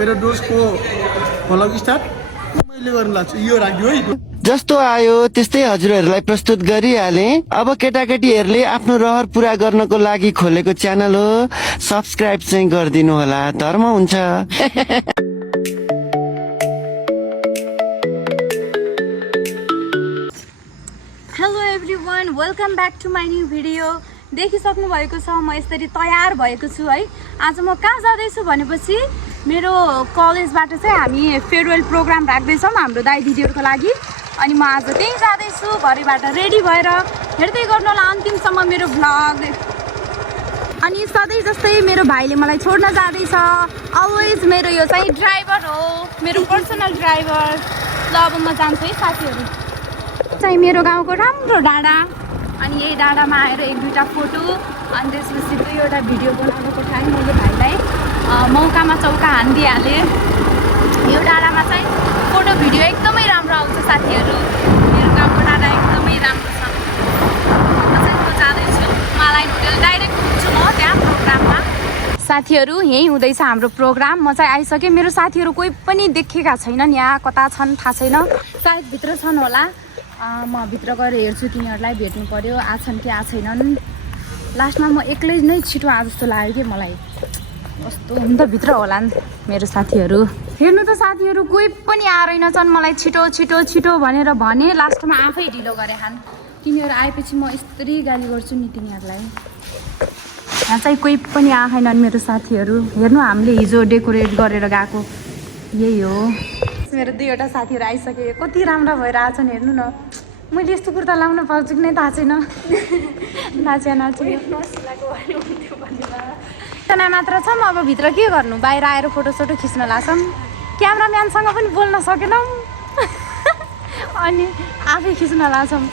मेरो डोजको vlog start मैले गर्न लाग्छु यो राख्दियो है जस्तो आयो त्यस्तै हजुरहरूलाई प्रस्तुत गरिहाले। अब केटाकेटीहरूले आफ्नो रहर पूरा गर्नको लागि खोलेको च्यानल हो, सब्सक्राइब चाहिँ गरिदिनु होला, धर्म हुन्छ। Hello everyone, welcome back to my new video. देखिसक्नु भएको छ म यसरी तयार भएको छु है। आज म कहाँ जाँदैछु भनेपछि मेरो कलेजबाट चाहिँ हामी फेयरवेल प्रोग्राम राख्दैछौँ हाम्रो दाइ दिदीहरूको लागि। अनि म आज त्यहीँ जाँदैछु, घरैबाट रेडी भएर। हेर्दै गर्नु होला अन्तिमसम्म मेरो भ्लग। अनि सधैँ जस्तै मेरो भाइले मलाई छोड्न जाँदैछ। अलवेज मेरो यो चाहिँ ड्राइभर हो, मेरो पर्सनल ड्राइभर। ल अब म जान्छु है साथीहरू। चाहिँ मेरो गाउँको राम्रो डाँडा, अनि यही डाँडामा आएर एक दुईवटा फोटो, अनि त्यसपछि दुईवटा भिडियो बनाउनु पठाएँ मैले भाइलाई। मौकामा चौका हानिदिइहालेँ। यो डाँडामा चाहिँ फोटो भिडियो एकदमै राम्रो आउँछ साथीहरू। मेरो गाउँको डाँडा एकदमै राम्रो छ। चाहिँ म जाँदैछु मलाई होटेल, डाइरेक्ट पुग्छु म त्यहाँ प्रोग्राममा। साथीहरू यहीँ हुँदैछ हाम्रो प्रोग्राम। म चाहिँ आइसकेँ। मेरो साथीहरू कोही पनि देखेका छैनन्, यहाँ कता छन् थाहा छैन, सायद भित्र छन् होला। म भित्र गएर हेर्छु, तिनीहरूलाई भेट्नु पर्यो, आछन् कि आ छैनन्। लास्टमा म एक्लै नै छिटो आ जस्तो लाग्यो कि मलाई। कस्तो हुन त भित्र होला नि मेरो साथीहरू। हेर्नु त साथीहरू कोही पनि आएनछन्, मलाई छिटो छिटो छिटो भनेर भने लास्टमा आफै ढिलो गरे खान्। तिनीहरू आएपछि म यस्तरी गाली गर्छु नि तिनीहरूलाई। यहाँ चाहिँ कोही पनि आएनन् मेरो साथीहरू। हेर्नु हामीले हिजो डेकोरेट गरेर गएको यही हो। मेरो दुईवटा साथीहरू आइसके, कति राम्रा भएर आछन् हेर्नु न। मैले यस्तो कुर्ता लाउन पाउँछु कि नै थाहा छैन। जना मात्र छौँ, अब भित्र के गर्नु, बाहिर आएर फोटोसोटो खिच्न लाग्छौँ। क्यामराम्यानसँग पनि बोल्न सकेनौँ अनि आफै खिच्न लाग्छौँ।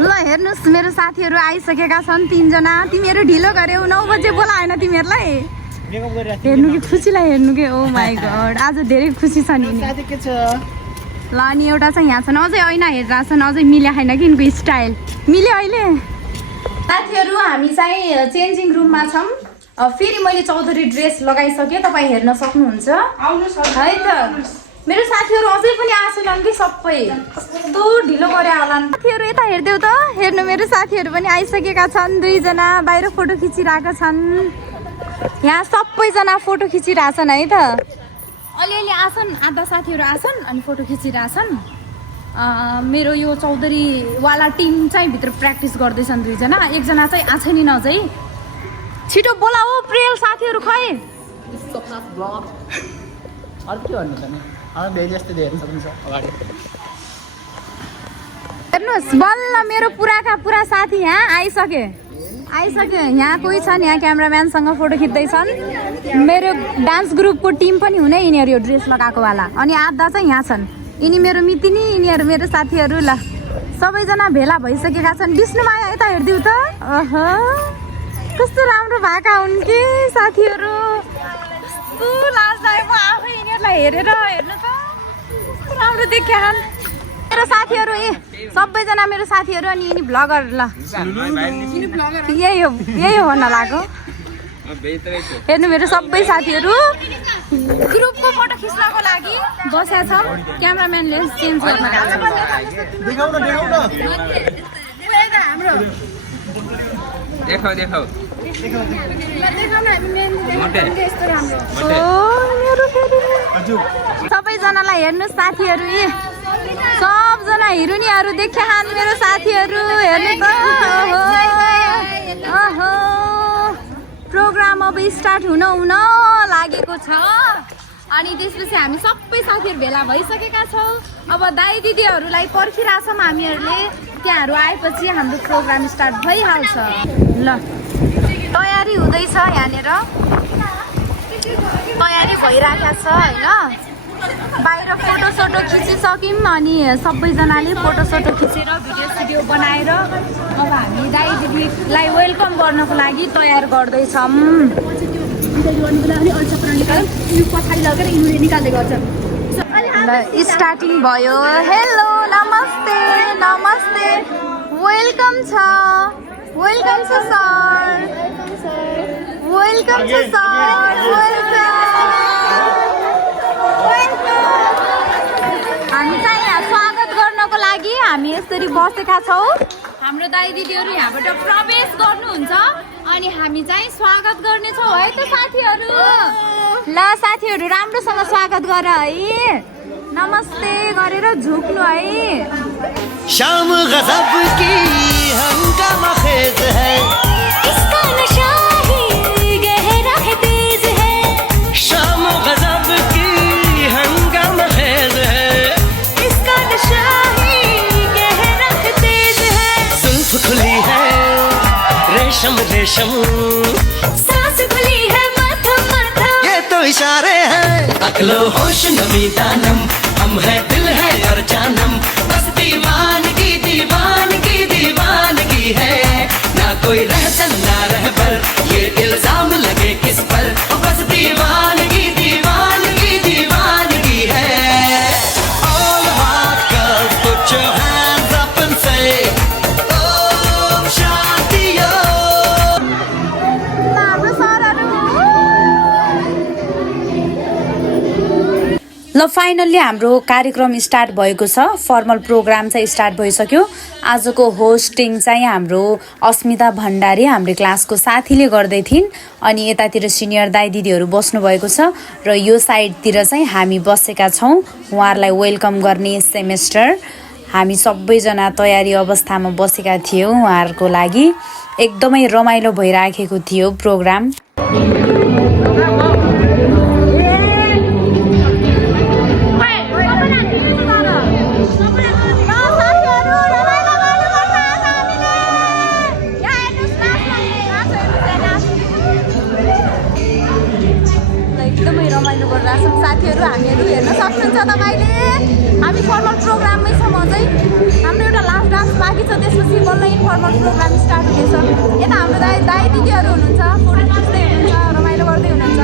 ल हेर्नुहोस् मेरो साथीहरू आइसकेका छन् 3 जना। तिमीहरू ढिलो गर्यौ, 9 बजे बोलाएन तिमीहरूलाई। हेर्नु कि खुसीलाई हेर्नु कि, ओ माई गड आज धेरै खुसी छ नि। ल अनि एउटा चाहिँ यहाँ छन्, अझै ऐना हेरिरहेको छन्, अझै मिल्या छैन कि यिनको स्टाइल। मिल्यो अहिले साथीहरू। हामी चाहिँ चेन्जिङ रुममा छौँ। फेरि मैले चौधरी ड्रेस लगाइसकेँ, तपाईँ हेर्न सक्नुहुन्छ है त। मेरो साथीहरू अझै पनि आएनन् कि सबै, कस्तो ढिलो गरे होलान्। साथीहरू यता हेरिदेऊ त, हेर्नु मेरो साथीहरू पनि आइसकेका छन्। 2 जना बाहिर फोटो खिचिरहेका छन्। यहाँ सबैजना फोटो खिचिरहेछन् है त। अलिअलि आछन्, आधा साथीहरू आछन् अनि फोटो खिचिरहेछन्। मेरो यो चौधरीवाला टिम चाहिँ भित्र प्र्याक्टिस गर्दैछन् 2 जना। 1 जना चाहिँ आछैन अझै। छिटो बोला हो प्रियल साथीहरू खै। हेर्नुहोस् बल्ल मेरो पुराका पुरा साथी यहाँ आइसके। यहाँ कोही छन्, यहाँ क्यामराम्यानसँग फोटो खिच्दैछन्। मेरो डान्स ग्रुपको टिम पनि हुने यिनीहरू यो ड्रेस लगाएको वाला। अनि आधा चाहिँ यहाँ छन्, यिनी मेरो मितिनी, यिनीहरू मेरो साथीहरू। ल सबैजना भेला भइसकेका छन्। विष्णुमाया यता हेरिदिउ त, ओहो कस्तो राम्रो भएका हुन् कि साथीहरू। कस्तो लाज लाग्यो म आफै यिनीहरूलाई हेरेर। हेर्नु त कस्तो राम्रो देख्छन् मेरो साथीहरू। ए सबैजना मेरो साथीहरू अनि यिनी भ्लगर। ल यही हो भन्न लाग्यो। हेर्नु मेरो सबै साथीहरू ग्रुपको फोटो खिच्नको लागि बसेका छन्। क्यामराम्यान लेन्स चेन्ज गर्न सबैजनालाई हेर्नु साथीहरू। ए सबजना हिरोनीहरू देख्या मेरो साथीहरू। हेर्नु त, ओहो प्रोग्राम अब स्टार्ट हुन लागेको छ। अनि त्यसपछि हामी सबै साथीहरू भेला भइसकेका छौँ। अब दाइ दिदीहरूलाई पर्खिरहेछौँ हामीहरूले। त्यहाँहरू आएपछि हाम्रो प्रोग्राम स्टार्ट भइहाल्छ। ल तयारी हुँदैछ, यहाँनिर तयारी भइरहेको छ होइन। बाहिर फोटोसोटो खिचिसक्यौँ अनि सबैजनाले फोटोसोटो खिचेर भिडियो बनाएर अब हामी दाइ दिदीलाई वेलकम गर्नको लागि तयार गर्दैछौँ। स्टार्टिङ भयो। हेलो नमस्ते नमस्ते, वेलकम छ सर, वेलकम छ सर, वेलकम। बसेका छौँ। हाम्रो दाइ दिदीहरू यहाँबाट प्रवेश गर्नुहुन्छ अनि हामी चाहिँ स्वागत गर्नेछौँ है त साथीहरू। ल साथीहरू राम्रोसँग स्वागत गर है, नमस्ते गरेर झुक्नु है। शाम गजब की हंगामा खेज है, इसका नशा ही गहरा है तेज है। शाम गजब की हंगामा खेज है, इसका नशा ही गहरा है तेज है। जुल्फ खुली है रेशम रेशम, सांस खुली है माथा माथा, ये तो इशारे हैं। अकलो होश नमी दानम, हम है दिल है और जानम, बस दीवानगी दीवानगी दीवानगी है। ना कोई रहसन ना रहबर, ये इल्जाम लगे किस पर, बस दीवानगी दीवानगी दीवानगी है। All hot girls put your hands up and say Om Shanti Om। हाम्रो सरहरू ल फाइनल्ली हाम्रो कार्यक्रम स्टार्ट भएको छ। फर्मल प्रोग्राम चाहिँ स्टार्ट भइसक्यो। आजको होस्टिङ चाहिँ हाम्रो अस्मिता भण्डारी हाम्रो क्लासको साथीले गर्दै थिइन् अनि यतातिर सिनियर दाइ दिदीहरू बस्नुभएको छ र यो साइडतिर चाहिँ हामी बसेका छौँ उहाँहरूलाई वेलकम गर्ने सेमेस्टर। हामी सबैजना तयारी अवस्थामा बसेका थियौँ उहाँहरूको लागि। एकदमै रमाइलो भइराखेको थियो प्रोग्राम। एकदमै रमाइलो गरिरहेको छौँ साथीहरू। हामीहरू हेर्न सक्नुहुन्छ तपाईँले, हामी फर्मल प्रोग्राममै छौँ। अझै हाम्रो एउटा लास्ट डान्स बाँकी छ, त्यसपछि बल्ल इन्फर्मल प्रोग्राम स्टार्ट हुनेछ। यता हाम्रो दाइ दिदीहरू हुनुहुन्छ, फोटो खिच्दै हुनुहुन्छ, रमाइलो गर्दै हुनुहुन्छ।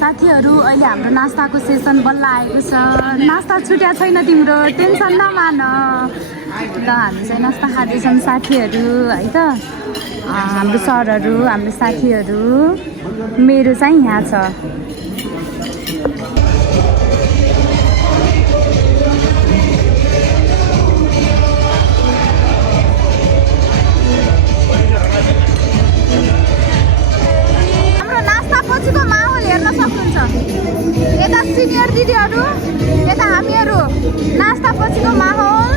साथीहरू अहिले हाम्रो नास्ताको सेसन बल्ल आएको छ। नास्ता छुट्या छैन तिम्रो, टेन्सन नमान। ल हामी चाहिँ नास्ता खाँदैछौँ साथीहरू है त। हाम्रो सरहरू हाम्रो साथीहरू, मेरो चाहिँ यहाँ छ। पछिको माहौल हेर्न सक्नुहुन्छ। यता सिनियर दिदीहरू, यता हामीहरू। नास्ता पछिको माहौल।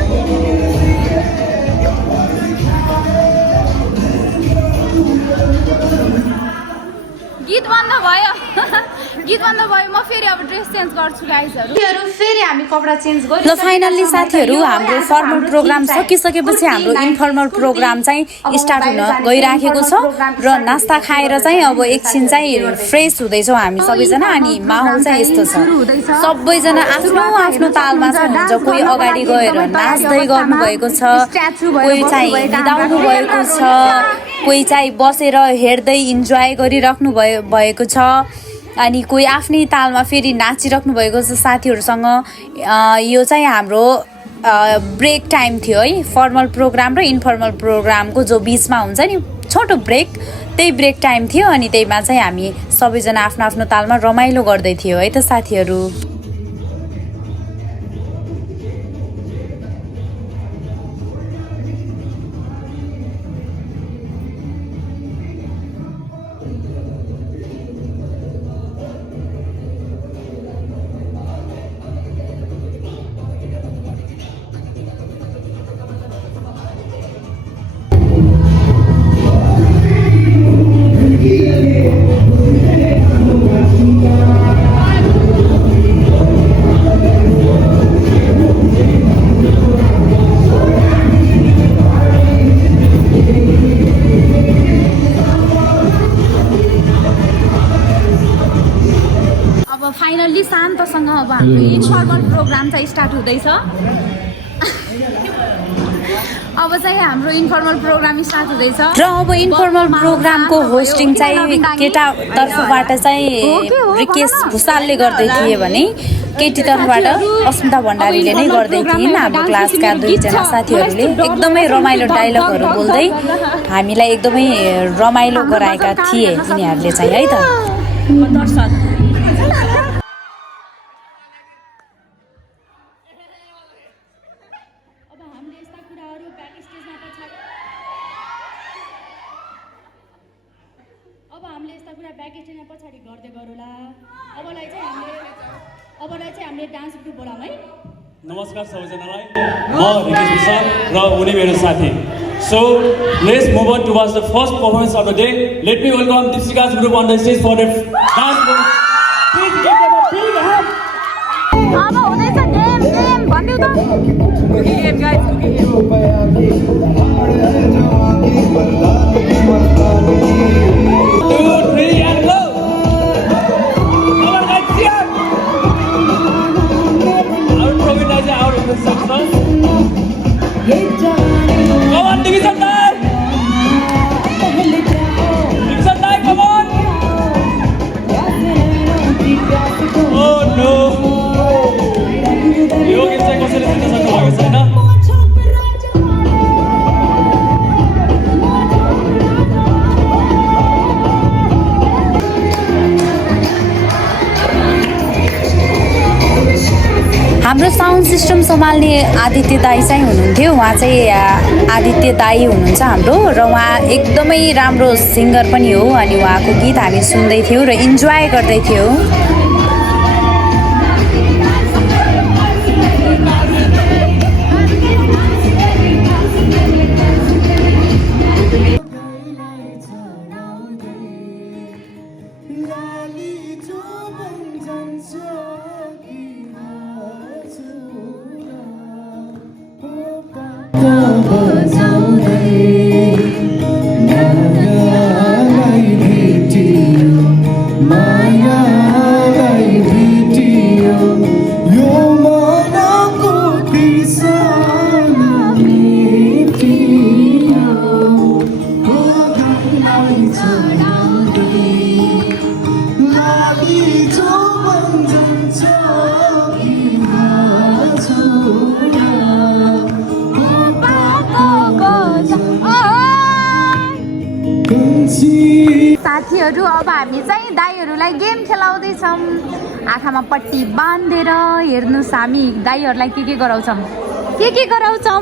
गीत बन्द भयो गीत बन्द भयो। म फेरि अब ड्रेस चेन्ज गर्छु गाइजहरू। फेरि हामी कपडा चेन्ज गर्छौँ। ल फाइनल्ली साथीहरू हाम्रो फर्मल प्रोग्राम सकिसकेपछि हाम्रो इन्फर्मल प्रोग्राम चाहिँ स्टार्ट हुन गइराखेको छ र नास्ता खाएर चाहिँ अब एकछिन चाहिँ फ्रेस हुँदैछौँ हामी सबैजना। अनि माहौल चाहिँ यस्तो छ, सबैजना आफ्नो आफ्नो तालमा चाहिँ हुन्छ। कोही अगाडि गएर नाच्दै गर्नुभएको छ, कोही चाहिँ बिताउनु भएको छ, कोही चाहिँ बसेर हेर्दै इन्जोय गरिराख्नु भएको छ, अनि कोही आफ्नै तालमा फेरि नाचिराख्नु भएको छ साथीहरूसँग। यो चाहिँ हाम्रो ब्रेक टाइम थियो है, फर्मल प्रोग्राम र इन्फर्मल प्रोग्रामको जो बिचमा हुन्छ नि छोटो ब्रेक, त्यही ब्रेक टाइम थियो। अनि त्यहीमा चाहिँ हामी सबैजना आफ्नो आफ्नो तालमा रमाइलो गर्दै थियो है त साथीहरू। फाइनल्ली शान्तसँग अब हाम्रो इन्फर्मल प्रोग्राम चाहिँ स्टार्ट हुँदैछ। अब चाहिँ हाम्रो इन्फर्मल प्रोग्राम स्टार्ट हुँदैछ र अब इन्फर्मल प्रोग्रामको होस्टिङ चाहिँ केटा तर्फबाट चाहिँ रिकेश भुसालले गर्दै थिए भने केटी तर्फबाट अस्मिता भण्डारीले नै गर्दै थिइन्। हाम्रो क्लासका दुईजना साथीहरूले एकदमै रमाइलो डायलगहरू बोल्दै हामीलाई एकदमै रमाइलो गराएका थिए यिनीहरूले चाहिँ है त। पछाडि गर्दै गरौँला। अबलाई चाहिँ हामीले डान्स ग्रुप बोलाऊँ है। नमस्कार सबैजनालाई, म रिकेश भुसाल र उनी मेरो साथी। So let's move on towards the first performance of the day. Let me welcome Dipsika's group on the stage for the dance group. Please give them a big hand. अब हुँदैछ गेम भनिदेऊ त। Game guys, Come on, Division Nine! Division Nine, come on! Oh no! यो गीत चाहिँ कसैले जित्न सक्नु भएको छैन। हाम्रो साउन्ड सिस्टम सम्हाल्ने आदित्य दाई चाहिँ हुनुहुन्थ्यो। उहाँ चाहिँ आदित्य दाई हुनुहुन्छ हाम्रो, र उहाँ एकदमै राम्रो सिङ्गर पनि हो। अनि उहाँको गीत हामी सुन्दै थियौँ र इन्जोय गर्दै थियौँ। साथीहरू, अब हामी चाहिँ दाईहरूलाई गेम खेलाउँदैछौँ। आँखामा पट्टी बाँधेर हेर्नुहोस्, हामी दाईहरूलाई के गराउँछौँ, के गराउँछौँ।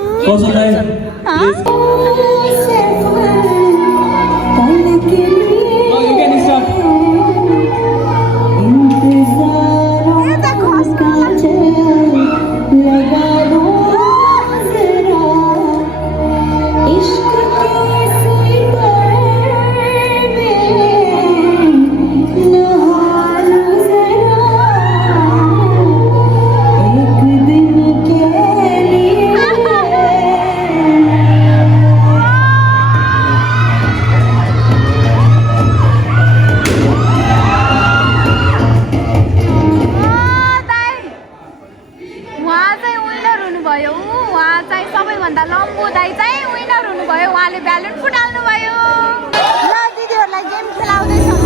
सबैभन्दा लम्बो दाई चाहिँ विनर हुनुभयो। उहाँले ब्यालुन फुटाल्नु भयो। र दिदीहरूलाई गेम खेलाउँदैछौँ।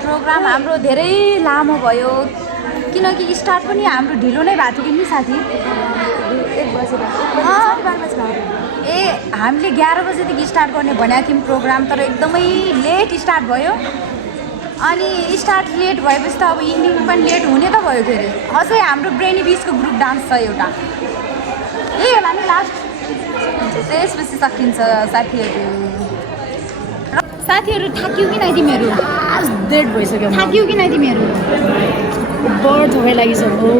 प्रोग्राम हाम्रो धेरै लामो भयो, किनकि स्टार्ट पनि हाम्रो ढिलो नै भएको थियो नि साथी। 1 बजेर हामीले 11 बजेदेखि स्टार्ट गर्ने भनेको थियौँ प्रोग्राम, तर एकदमै लेट स्टार्ट भयो। अनि स्टार्ट लेट भएपछि त अब इन्डिङ पनि लेट हुने त भयो। फेरि अझै हाम्रो ब्रेनी बिचको ग्रुप डान्स छ एउटा, यही होला नि लास्ट, त्यसपछि सकिन्छ साथीहरू। थाक्यौ कि नै तिमीहरू? डेट भइसक्यो। थाक्यौ कि नै तिमीहरू? ओभर थकाइ लागिसक्यो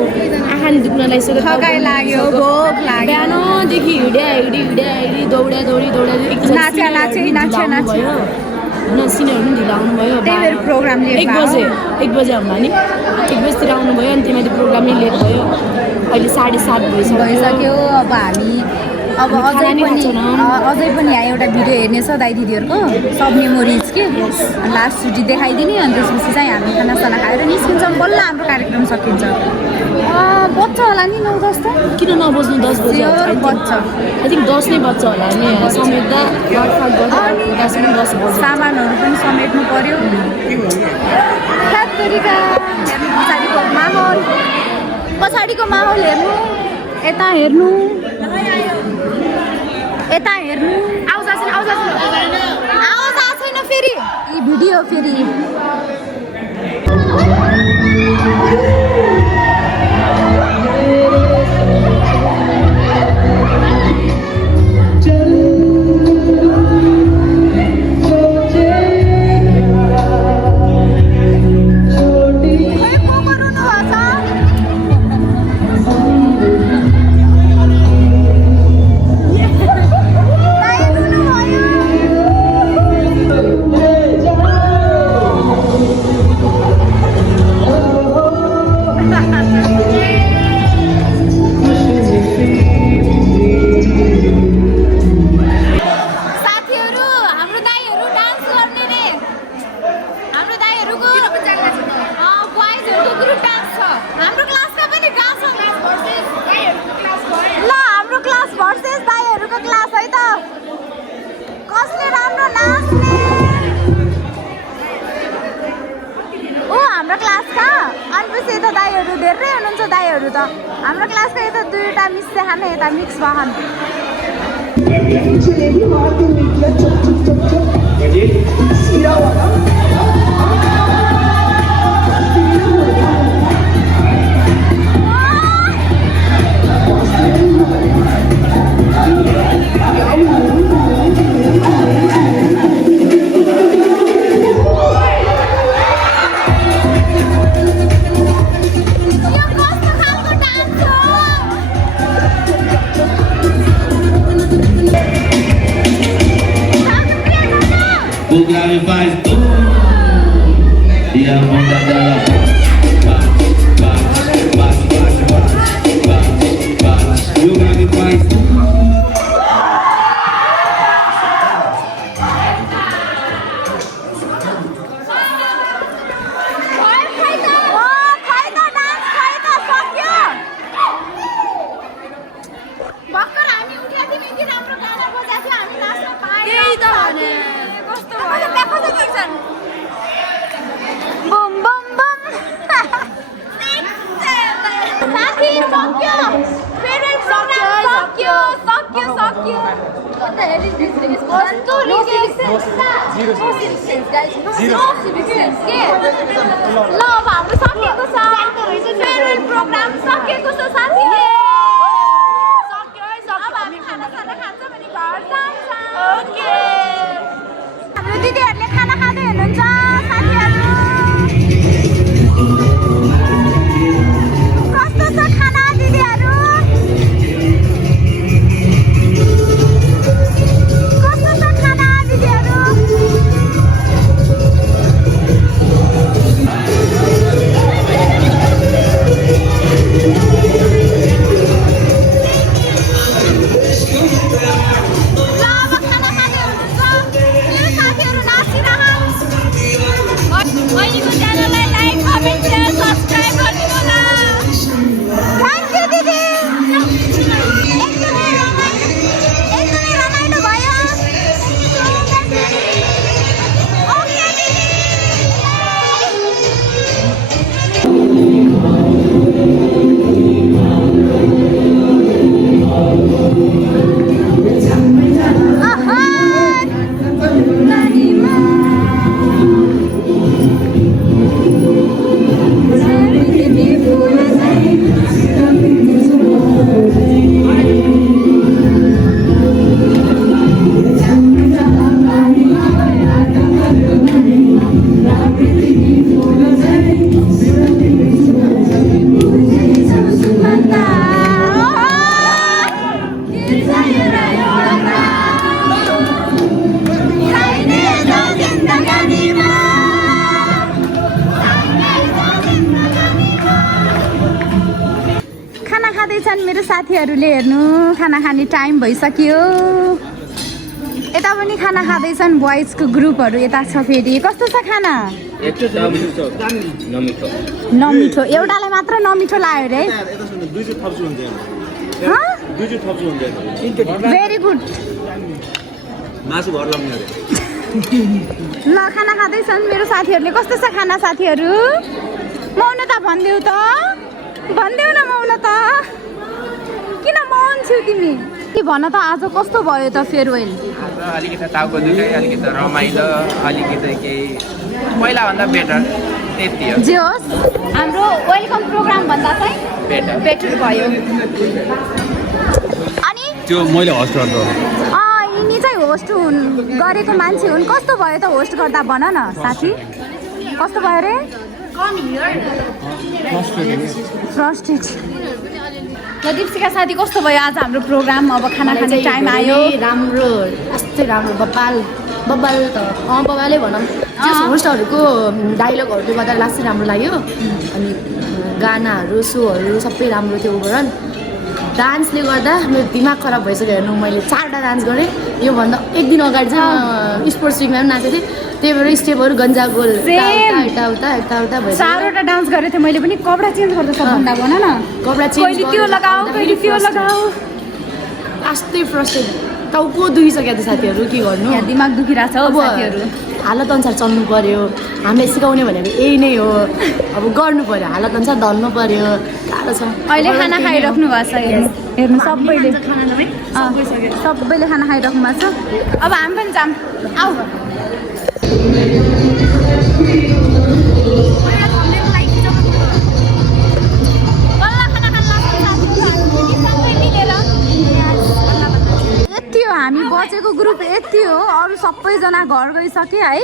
आँखा नि दुख्न लागिसक्यो थकाइ लाग्यो भोक लाग्यो बिहानदेखि हिँडी दौडा भयो होइन सिनियरहरू पनि ढिलो आउनुभयो त्यही भएर प्रोग्राम लेट 1 बजे आउँदा नि 1 बजीतिर आउनुभयो अनि त्यही प्रोग्रामै लेट भयो अहिले 7:30 भइसक्यो अब हामी अब अझै पनि यहाँ एउटा भिडियो हेर्नेछ दाइ दिदीहरूको सब मेमोरिज के लास्ट छुट्टी देखाइदिने अनि त्यसपछि चाहिँ हामी खानासाना खाएर निस्किन्छौँ बल्ल हाम्रो कार्यक्रम सकिन्छ बज्छ होला नि 9-10 त किन नबज्नु 10 बजे बज्छ आई थिङ्क 10 नै बज्छ होला नि समेट्दा 8-5 बज्छ 10 बज्छ सामानहरू पनि समेट्नु पर्यो तरिका हेर्नु पछाडिको माहौल हेर्नु यता हेर्नु आवाज छैन फेरि यी भिडियो फेरि हाम्रो क्लासको यता दुईवटा मिक्स खाने यता मिक्स वाहन Who clarifies y el mundo de la Who clarifies What the hell is this? No civic sense. No civic sense, guys. No civic sense. के? ल अब हाम्रो सकिएको छ। फेयरवेल प्रोग्राम सकिएको छ साथीले। सक्यो। अब हामी खाना खान्छ भने घर जान्छ। ओके। हाम्रो दिदीहरुले खाना खाँदै हुनुहुन्छ साथीहरु। कस्तो छ खाना दिदीहरु? रमाइलो साथीहरूले हेर्नु खाना खाने टाइम भइसक्यो यता पनि खाना खाँदैछन् बोइजको ग्रुपहरू यता छ फेरि कस्तो छ खाना नमिठो एउटालाई मात्र नमिठो लाग्यो रे भेरी गुड ल खाना खाँदैछन् मेरो साथीहरूले कस्तो छ खाना साथीहरू मौन त भनिदेऊ त भनिदेऊ न मौन त किन मौन छौ तिमी के भन त आज कस्तो भयो त फेयरवेल अलिकति टाउको दुखाइ अलिकति रमाइलो अलिकति केही पहिलाभन्दा बेटर त्यति हो जे होस् हाम्रो वेलकम प्रोग्राम भन्दा चाहिँ बेटर भयो अनि त्यो मैले होस्ट गर्दा यिनी चाहिँ होस्ट गरेको मान्छे हुन् कस्तो भयो त होस्ट गर्दा भन न साथी कस्तो भयो रे फ्रस्टेड ल दीप्सिका साथी कस्तो भयो आज हाम्रो प्रोग्राम अब खाना खाने टाइम आयो राम्रो यस्तै राम्रो बब्बाल त बब्बालै भनौँ होस्टहरूको डाइलगहरूले गर्दा लास्टै राम्रो लाग्यो अनि गानाहरू सोहरू सबै राम्रो थियो ओभरअल डान्सले गर्दा मेरो दिमाग खराब भइसक्यो हेर्नु मैले 4टा डान्स गरेँ योभन्दा एक दिन अगाडि चाहिँ स्पोर्ट्स विकमा पनि नाचेको थिएँ त्यही भएर स्टेपहरू गन्जागोल यताउता भयो 4वटा डान्स गरेको थिएँ मैले पनि कपडा चेन्ज गर्दा सबभन्दा भन न कपडा चेन्ज त्यो लगाऊ कहिले त्यो लगाऊ यस्तै फ्रस्टेड टाउको दुखिसकेको थियो साथीहरू के गर्नु दिमाग दुखिरहेछ हौ साथीहरू हालत अनुसार चल्नु पर्यो हामीले सिकाउने भनेको यही नै हो अब गर्नु पर्यो हालत अनुसार ढल्नु पर्यो गाह्रो छ अहिले खाना खाइराख्नु भएको छ हेर्नु सबैले सबैले खाना खाइराख्नु भएको छ अब हामी पनि जाऊँ आऊ यति हो हामी बचेको ग्रुप यति हो अरू सबैजना घर गइसके है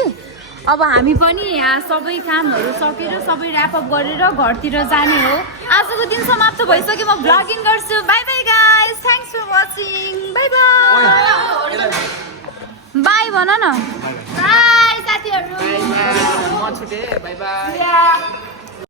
अब हामी पनि यहाँ सबै कामहरू सकेर सबै ऱ्यापअप गरेर घरतिर जाने हो आजको दिन समाप्त भइसक्यो म भ्लगिङ गर्छु bye bye guys thanks for watching bye bye bye भन न बाई साथीहरू म छुटे बाई बाई